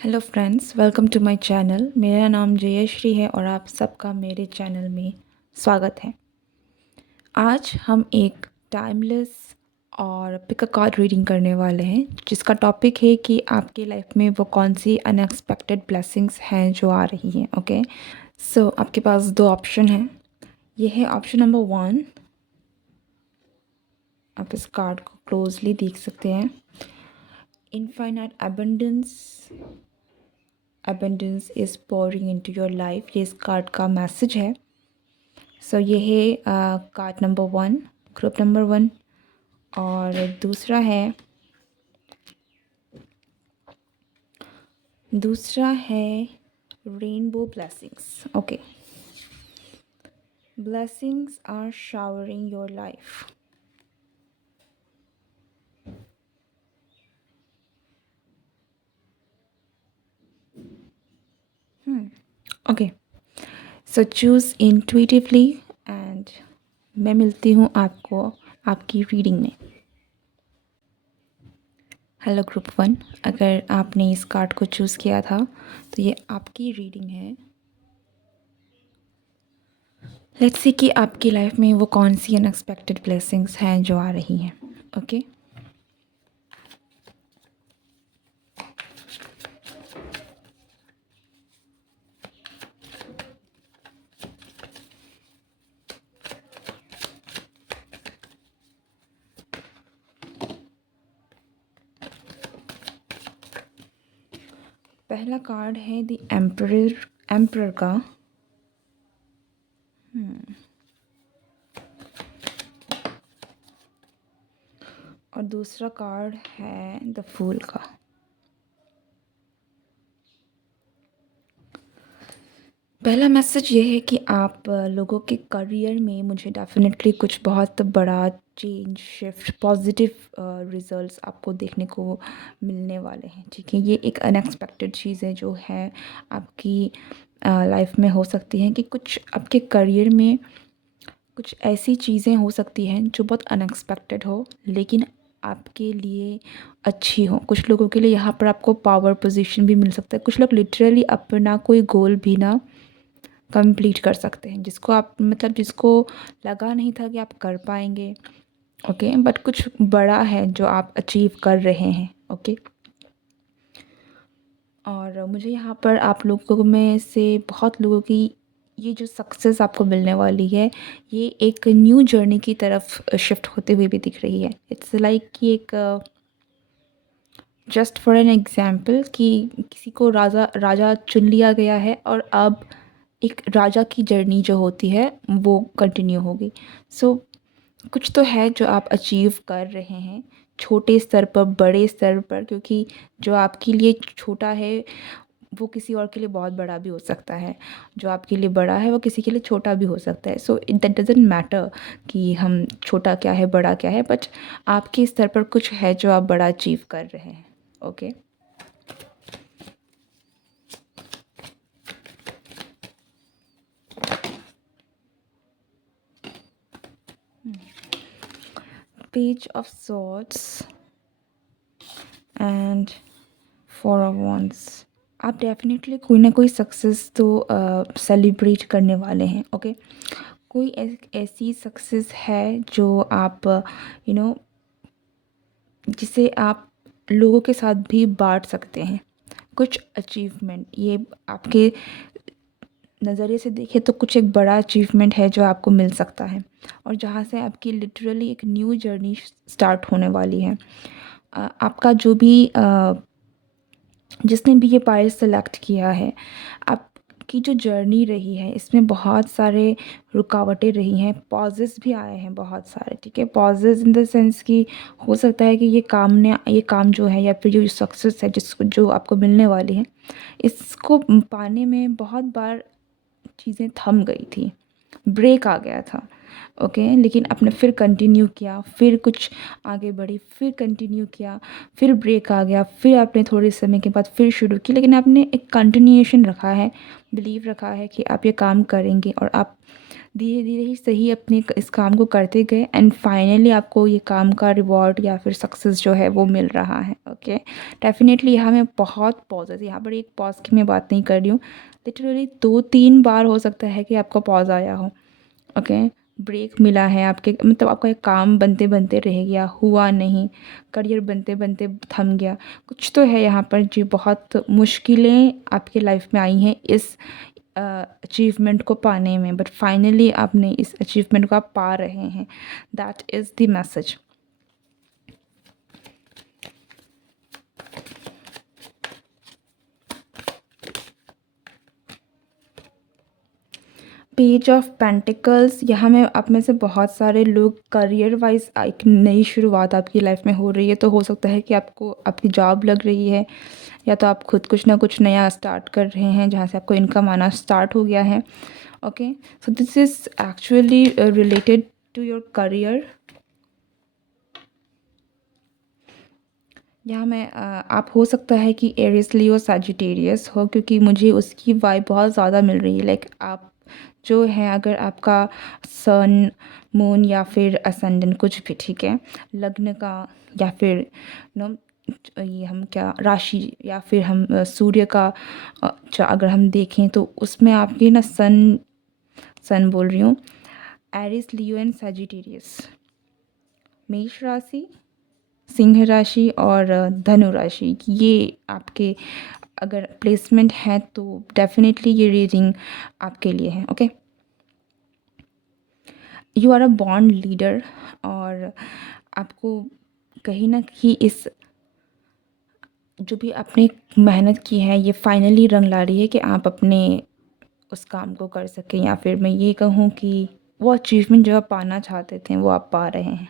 Hello friends, welcome to my channel. मेरा नाम जयश्री है और आप सबका मेरे चैनल में स्वागत है। आज हम एक टाइमलेस और पिक अ कार्ड रीडिंग करने वाले हैं जिसका टॉपिक है कि आपकी लाइफ में वो कौन सी अनएक्सपेक्टेड ब्लेसिंग्स हैं जो आ रही हैं। ओके, सो आपके पास दो ऑप्शन हैं। ये है ऑप्शन नंबर 1। आप इस कार्ड को क्लोजली देख सकते हैं। Infinite abundance is pouring into your life, ये इस कार्ड का मैसेज है। सो ये है कार्ड नंबर 1, ग्रुप नंबर 1। और दूसरा है rainbow blessings. Okay, blessings are showering your life. Okay, so choose intuitively and मैं मिलती हूँ आपको आपकी रीडिंग में। हेलो ग्रुप 1, अगर आपने इस कार्ड को चूज़ किया था तो ये आपकी रीडिंग है। लेट्स सी कि आपकी लाइफ में वो कौन सी अनएक्सपेक्टेड ब्लेसिंग्स हैं जो आ रही हैं। ओके, पहला कार्ड है द एम्परर का। और दूसरा कार्ड है द फूल का। पहला मैसेज ये है कि आप लोगों के करियर में मुझे डेफिनेटली कुछ बहुत बड़ा चेंज, शिफ्ट, पॉजिटिव रिजल्ट्स आपको देखने को मिलने वाले हैं। ठीक है, ये एक अनएक्सपेक्टेड चीज़ है जो है आपकी लाइफ में हो सकती है कि कुछ आपके करियर में कुछ ऐसी चीज़ें हो सकती हैं जो बहुत अनएक्सपेक्टेड हो लेकिन आपके लिए अच्छी हो। कुछ लोगों के लिए यहाँ पर आपको पावर पोजीशन भी मिल सकता है। कुछ लोग लिटरली अपना कोई गोल भी ना कंप्लीट कर सकते हैं जिसको आप मतलब जिसको लगा नहीं था कि आप कर पाएंगे। ओके, बट कुछ बड़ा है जो आप अचीव कर रहे हैं। ओके, और मुझे यहाँ पर आप लोगों में से बहुत लोगों की ये जो सक्सेस आपको मिलने वाली है ये एक न्यू जर्नी की तरफ शिफ्ट होते हुए भी दिख रही है। इट्स लाइक कि एक जस्ट फॉर एन एग्जाम्पल कि किसी को राजा राजा चुन लिया गया है और अब एक राजा की जर्नी जो होती है वो कंटिन्यू होगी। सो कुछ तो है जो आप अचीव कर रहे हैं, छोटे स्तर पर, बड़े स्तर पर, क्योंकि जो आपके लिए छोटा है वो किसी और के लिए बहुत बड़ा भी हो सकता है। जो आपके लिए बड़ा है वो किसी के लिए छोटा भी हो सकता है। सो दैट डजंट मैटर कि हम छोटा क्या है बड़ा क्या है, बट आपके स्तर पर कुछ है जो आप बड़ा अचीव कर रहे हैं। Okay, page of swords and four of wands। आप डेफिनेटली कोई ना कोई सक्सेस तो सेलिब्रेट करने वाले हैं। ओके, कोई ऐसी सक्सेस है जो आप यू नो जिसे आप लोगों के साथ भी बांट सकते हैं। कुछ अचीवमेंट, ये आपके नज़रिए से देखें तो कुछ एक बड़ा अचीवमेंट है जो आपको मिल सकता है और जहाँ से आपकी लिटरली एक न्यू जर्नी स्टार्ट होने वाली है। आपका जो भी जिसने भी ये पाइल सेलेक्ट किया है, आपकी जो जर्नी रही है इसमें बहुत सारे रुकावटें रही हैं, पॉजेस भी आए हैं बहुत सारे। ठीक है, पॉजेस इन द सेंस कि हो सकता है कि ये काम जो है या फिर जो सक्सेस है जिसको जो आपको मिलने वाली है इसको पाने में बहुत बार चीज़ें थम गई थी, ब्रेक आ गया था। ओके, लेकिन आपने फिर कंटिन्यू किया, फिर कुछ आगे बढ़ी, फिर कंटिन्यू किया, फिर ब्रेक आ गया, फिर आपने थोड़े समय के बाद फिर शुरू की, लेकिन आपने एक कंटिन्यूएशन रखा है, बिलीव रखा है कि आप ये काम करेंगे और आप धीरे धीरे ही सही अपने इस काम को करते गए एंड फाइनली आपको ये काम का रिवॉर्ड या फिर सक्सेस जो है वो मिल रहा है। ओके, डेफिनेटली यहाँ मैं बहुत पॉज है, यहाँ पर एक पॉज की मैं बात नहीं कर रही हूँ, लिटरली 2-3 बार हो सकता है कि आपका पॉज आया हो। ओके, ब्रेक मिला है आपके, मतलब आपका एक काम बनते बनते रह गया, हुआ नहीं, करियर बनते बनते थम गया, कुछ तो है यहाँ पर जी। बहुत मुश्किलें आपकी लाइफ में आई हैं इस अचीवमेंट को पाने में, बट फाइनली आपने इस अचीवमेंट को आप पा रहे हैं। That is the message. Page of pentacles, यहाँ में आप में से बहुत सारे लोग करियर वाइज एक नई शुरुआत आपकी लाइफ में हो रही है, तो हो सकता है कि आपको आपकी जॉब लग रही है, या तो आप खुद कुछ ना कुछ नया स्टार्ट कर रहे हैं जहाँ से आपको इनकम आना स्टार्ट हो गया है। Okay, so this is actually related to your career. यहाँ मैं आप हो सकता है कि एरिस लियो सजिटेरियस हो, क्योंकि मुझे उसकी वाइब बहुत ज़्यादा मिल रही है। लाइक आप जो है, अगर आपका सन, मून या फिर असेंडेंट कुछ भी, ठीक है, लग्न का या फिर नो ये हम क्या राशि या फिर हम सूर्य का जो अगर हम देखें तो उसमें आपकी ना सन, सन बोल रही हूँ, एरिस लियो एंड सजिटेरियस, मेष राशि, सिंह राशि और धनु राशि, ये आपके अगर प्लेसमेंट है तो डेफिनेटली ये रीडिंग आपके लिए है। Okay, you are a bond leader, और आपको कहीं ना कहीं इस जो भी आपने मेहनत की है ये फाइनली रंग ला रही है कि आप अपने उस काम को कर सकें, या फिर मैं ये कहूँ कि वो अचीवमेंट जो आप पाना चाहते थे वो आप पा रहे हैं।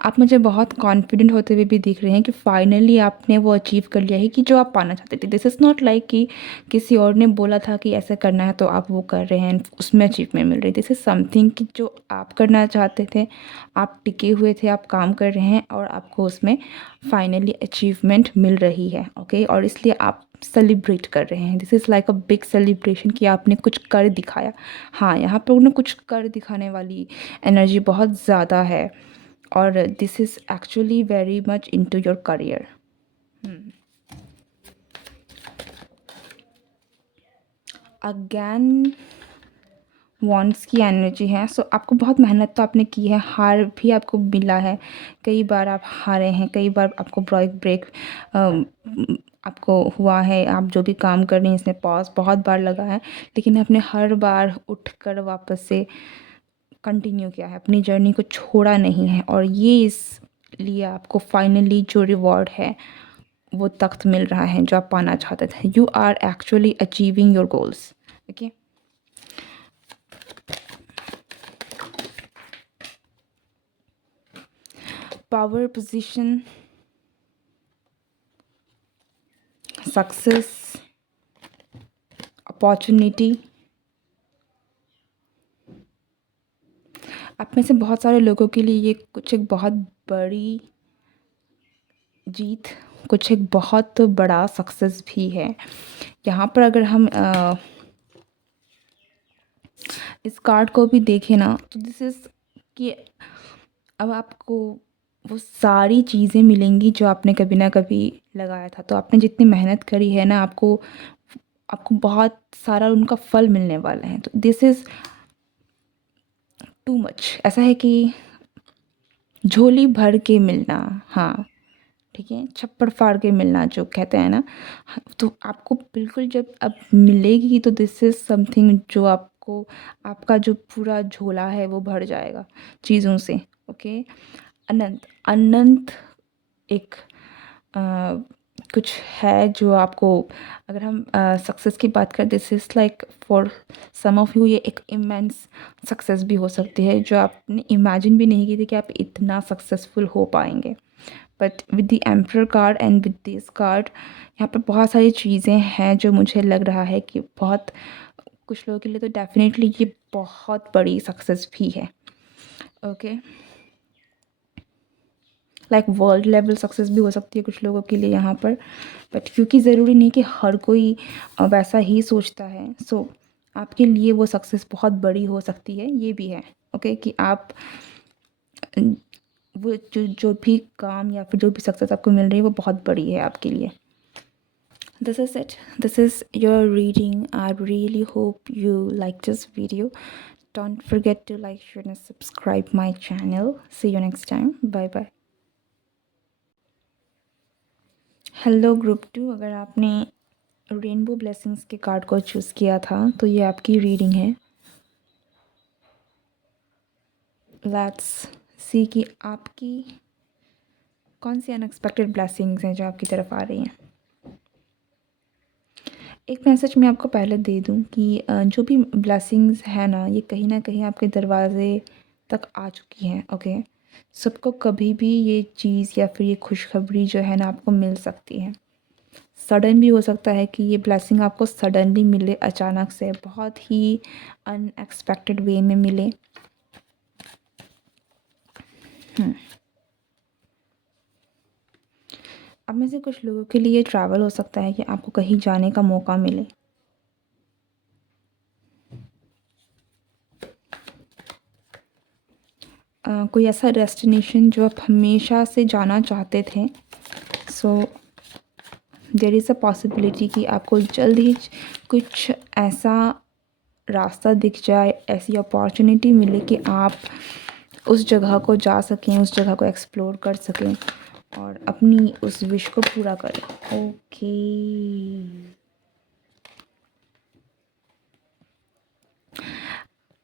आप मुझे बहुत कॉन्फिडेंट होते हुए भी दिख रहे हैं कि फाइनली आपने वो अचीव कर लिया है कि जो आप पाना चाहते थे। दिस इज़ नॉट लाइक कि किसी और ने बोला था कि ऐसे करना है तो आप वो कर रहे हैं, उसमें अचीवमेंट मिल रही है। दिस इज़ समथिंग कि जो आप करना चाहते थे, आप टिके हुए थे, आप काम कर रहे हैं और आपको उसमें फाइनली अचीवमेंट मिल रही है। ओके, और इसलिए आप सेलिब्रेट कर रहे हैं। This is like a big celebration कि आपने कुछ कर दिखाया। हाँ, यहाँ पर उन्हें कुछ कर दिखाने वाली एनर्जी बहुत ज़्यादा है, और this is actually very much into your career. Again wands की एनर्जी है, सो आपको बहुत मेहनत तो आपने की है, हार भी आपको मिला है, कई बार आप हारे हैं, कई बार आपको ब्रेक ब्रेक आपको हुआ है, आप जो भी काम कर रही हैं इसमें पॉज बहुत बार लगा है, लेकिन आपने हर बार उठकर वापस से कंटिन्यू किया है, अपनी जर्नी को छोड़ा नहीं है, और ये इसलिए आपको फाइनली जो रिवॉर्ड है वो तख्त मिल रहा है जो आप पाना चाहते थे। You are actually achieving your goals. Okay, power position, success, opportunity. आप में से बहुत सारे लोगों के लिए ये कुछ एक बहुत बड़ी जीत, कुछ एक बहुत बड़ा सक्सेस भी है। यहाँ पर अगर हम इस कार्ड को भी देखें ना, तो दिस इज़ कि अब आपको वो सारी चीज़ें मिलेंगी जो आपने कभी ना कभी लगाया था। तो आपने जितनी मेहनत करी है ना, आपको आपको बहुत सारा उनका फल मिलने वाला है। तो दिस इज़ टू मच, ऐसा है कि झोली भर के मिलना, हाँ ठीक है, छप्पड़ फाड़ के मिलना जो कहते हैं ना, तो आपको बिल्कुल जब अब मिलेगी तो दिस इज़ समथिंग जो आपको, आपका जो पूरा झोला है वो भर जाएगा चीज़ों से। ओके, अनंत अनंत एक कुछ है जो आपको, अगर हम सक्सेस की बात करें, this is like for some of you ये एक इमेंस सक्सेस भी हो सकती है जो आपने इमेजिन भी नहीं की थी कि आप इतना सक्सेसफुल हो पाएंगे। But with the emperor card and with this card, यहाँ पर बहुत सारी चीज़ें हैं जो मुझे लग रहा है कि बहुत कुछ लोगों के लिए तो डेफिनेटली ये बहुत बड़ी सक्सेस भी है। Okay, like world level success भी हो सकती है कुछ लोगों के लिए यहाँ पर, बट क्योंकि ज़रूरी नहीं कि हर कोई वैसा ही सोचता है, सो आपके लिए वो सक्सेस बहुत बड़ी हो सकती है, ये भी है। ओके, कि आप वो जो भी काम या फिर जो भी सक्सेस आपको मिल रही है वो बहुत बड़ी है आपके लिए। This is it. This is your reading. I really hope you like this video. Don't forget to like, share and subscribe my channel. See you next time. Bye bye. Hello group 2, अगर आपने rainbow blessings के card को choose किया था तो ये आपकी reading है। लेट्स सी कि आपकी कौन सी अनएक्सपेक्टेड ब्लेसिंग्स हैं जो आपकी तरफ आ रही हैं। एक मैसेज मैं आपको पहले दे दूं कि जो भी ब्लेसिंग्स है ना, ये कहीं ना कहीं आपके दरवाज़े तक आ चुकी हैं। ओके, सबको कभी भी ये चीज़ या फिर ये खुशखबरी जो है ना आपको मिल सकती है। सडन भी हो सकता है कि ये ब्लेसिंग आपको सडनली मिले, अचानक से बहुत ही अनएक्सपेक्टेड वे में मिले। अब में से कुछ लोगों के लिए ट्रैवल हो सकता है कि आपको कहीं जाने का मौका मिले। कोई ऐसा डेस्टिनेशन जो आप हमेशा से जाना चाहते थे। So there is a possibility कि आपको जल्द ही कुछ ऐसा रास्ता दिख जाए, ऐसी अपॉर्चुनिटी मिले कि आप उस जगह को जा सकें, उस जगह को एक्सप्लोर कर सकें और अपनी उस विश को पूरा करें। ओके,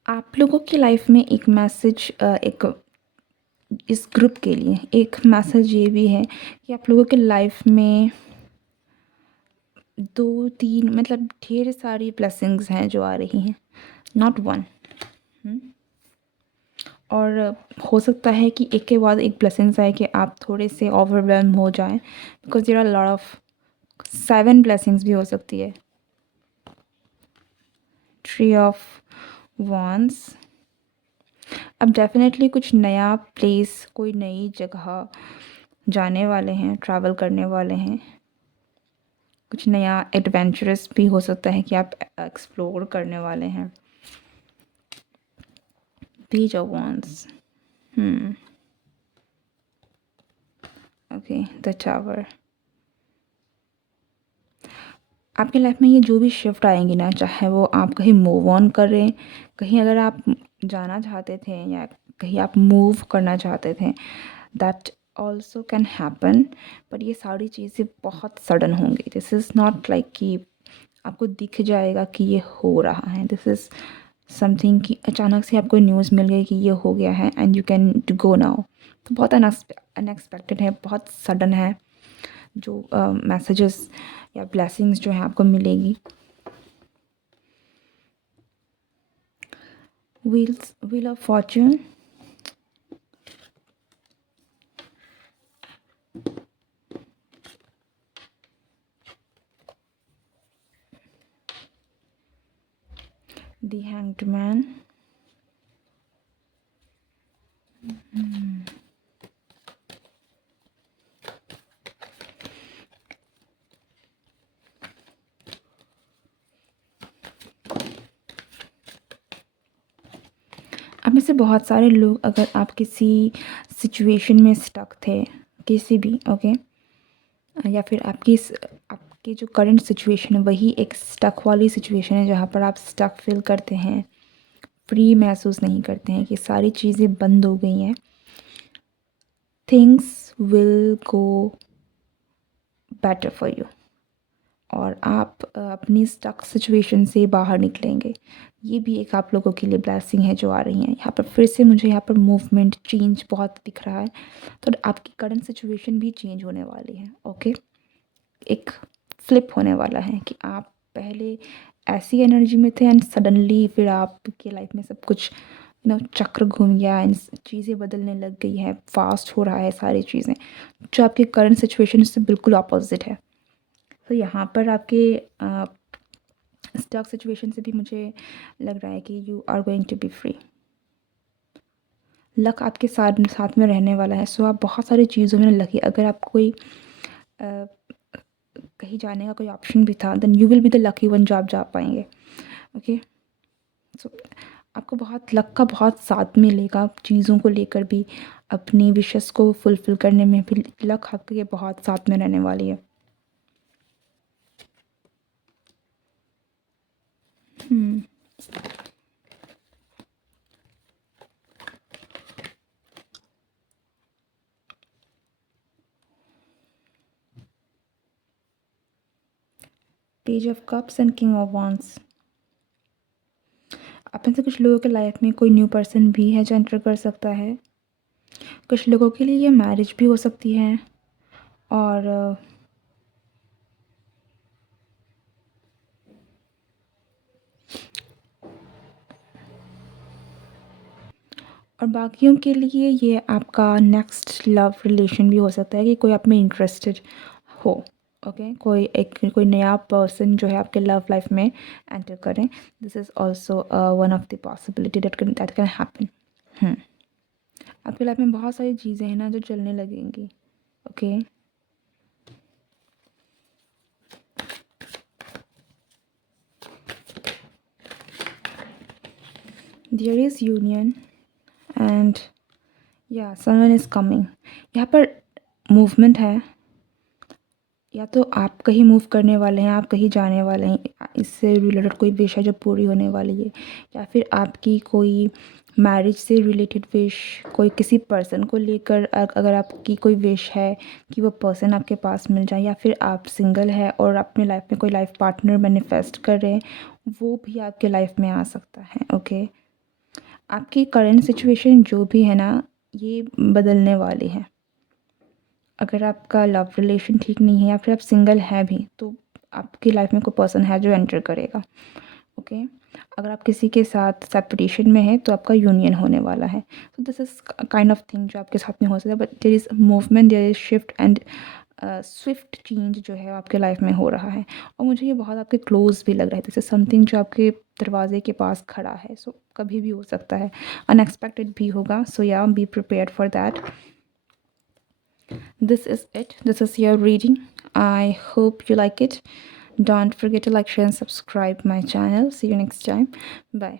आप लोगों की लाइफ में एक मैसेज, एक इस ग्रुप के लिए एक मैसेज ये भी है कि आप लोगों के लाइफ में 2-3 मतलब ढेर सारी ब्लेसिंग्स हैं जो आ रही हैं, नॉट वन। और हो सकता है कि एक के बाद एक ब्लेसिंग्स आए कि आप थोड़े से ओवरवेल्म हो जाएं, because there are lot of 7 blessings भी हो सकती है। 3 ऑफ वॉन्ड्स, अब डेफिनेटली कुछ नया प्लेस, कोई नई जगह जाने वाले हैं, ट्रैवल करने वाले हैं। कुछ नया एडवेंचरस भी हो सकता है कि आप एक्सप्लोर करने वाले हैं। Page of wands, okay, the tower. आपकी लाइफ में ये जो भी शिफ्ट आएंगी ना, चाहे वो आप कहीं मूव ऑन कर रहे हैं, कहीं अगर आप जाना चाहते थे या कहीं आप मूव करना चाहते थे, दैट ऑल्सो कैन हैपन। पर ये सारी चीज़ें बहुत सडन होंगी। दिस इज़ नॉट लाइक कि आपको दिख जाएगा कि ये हो रहा है। दिस इज़ समथिंग कि अचानक से आपको न्यूज़ मिल गई कि ये हो गया है and you can go now. तो बहुत अनएक्सपेक्टेड है, बहुत सडन है जो मैसेजेस या ब्लेसिंग्स जो है आपको मिलेगी। Wheel of Fortune, the hanged man, अब में से बहुत सारे लोग, अगर आप किसी सिचुएशन में स्टक थे किसी भी, ओके, या फिर आपकी जो करंट सिचुएशन है वही एक स्टक वाली सिचुएशन है जहाँ पर आप स्टक फील करते हैं, फ्री महसूस नहीं करते हैं, कि सारी चीज़ें बंद हो गई हैं। Things will go better for you और आप अपनी स्टक सिचुएशन से बाहर निकलेंगे। ये भी एक आप लोगों के लिए ब्लेसिंग है जो आ रही है। यहाँ पर फिर से मुझे यहाँ पर मूवमेंट चेंज बहुत दिख रहा है, तो आपकी करंट सिचुएशन भी चेंज होने वाली है। ओके, एक फ्लिप होने वाला है कि आप पहले ऐसी एनर्जी में थे एंड सडनली फिर आपके लाइफ में सब कुछ चक्र घूम गया एंड चीज़ें बदलने लग गई है, फास्ट हो रहा है सारी चीज़ें, जो आपके करंट सिचुएशन से बिल्कुल अपोजिट है। तो यहाँ पर आपके स्टक सिचुएशन से भी मुझे लग रहा है कि you are going to be free. Luck आपके साथ साथ में रहने वाला है। सो आप बहुत सारी चीज़ों में लकी, अगर आप कोई कहीं जाने का कोई ऑप्शन भी था, then you will be the lucky one जो आप जा पाएंगे। ओके, सो आपको बहुत लक का बहुत साथ मिलेगा चीज़ों को लेकर भी, अपनी विशेस को फुलफ़िल करने में भी लक आपके बहुत साथ में रहने वाली है। हुँ। Page of cups and king of wands. आप में से कुछ लोगों के लाइफ में कोई न्यू पर्सन भी है जो एंटर कर सकता है। कुछ लोगों के लिए ये मैरिज भी हो सकती है, और और बाकियों के लिए ये आपका नेक्स्ट लव रिलेशन भी हो सकता है कि कोई आप में इंटरेस्टेड हो। ओके, कोई नया पर्सन जो है आपके लव लाइफ में एंटर करें। This is also one of the possibility that can happen. आपकी लाइफ में बहुत सारी चीज़ें हैं ना जो चलने लगेंगी। Okay, there is union and या समवन इज़ कमिंग। यहाँ पर मूवमेंट है, या तो आप कहीं मूव करने वाले हैं, आप कहीं जाने वाले हैं, इससे रिलेटेड कोई विश है जो पूरी होने वाली है, या फिर आपकी कोई मैरिज से रिलेटेड विश, कोई किसी पर्सन को लेकर अगर आपकी कोई विश है कि वो पर्सन आपके पास मिल जाए, या फिर आप सिंगल है और अपने लाइफ में कोई लाइफ पार्टनर मैनिफेस्ट कर रहे हैं, वो भी आपके लाइफ में आ सकता है। ओके, आपकी करंट सिचुएशन जो भी है ना, ये बदलने वाली है। अगर आपका लव रिलेशन ठीक नहीं है या फिर आप सिंगल हैं भी, तो आपकी लाइफ में कोई पर्सन है जो एंटर करेगा। ओके, अगर आप किसी के साथ सेपरेशन में हैं तो आपका यूनियन होने वाला है। तो this is kind of thing जो आपके साथ में हो सकता है, but there is movement, there is shift and swift change जो है आपके लाइफ में हो रहा है, और मुझे ये बहुत आपके क्लोज भी लग रहा है। दिस इज़ समथिंग जो आपके दरवाजे के पास खड़ा है। सो कभी भी हो सकता है, अनएक्सपेक्टेड भी होगा। सो या be prepared for that. This is it. This is your reading. I hope you like it. Don't forget to like, share, and subscribe my channel. See you next time. Bye.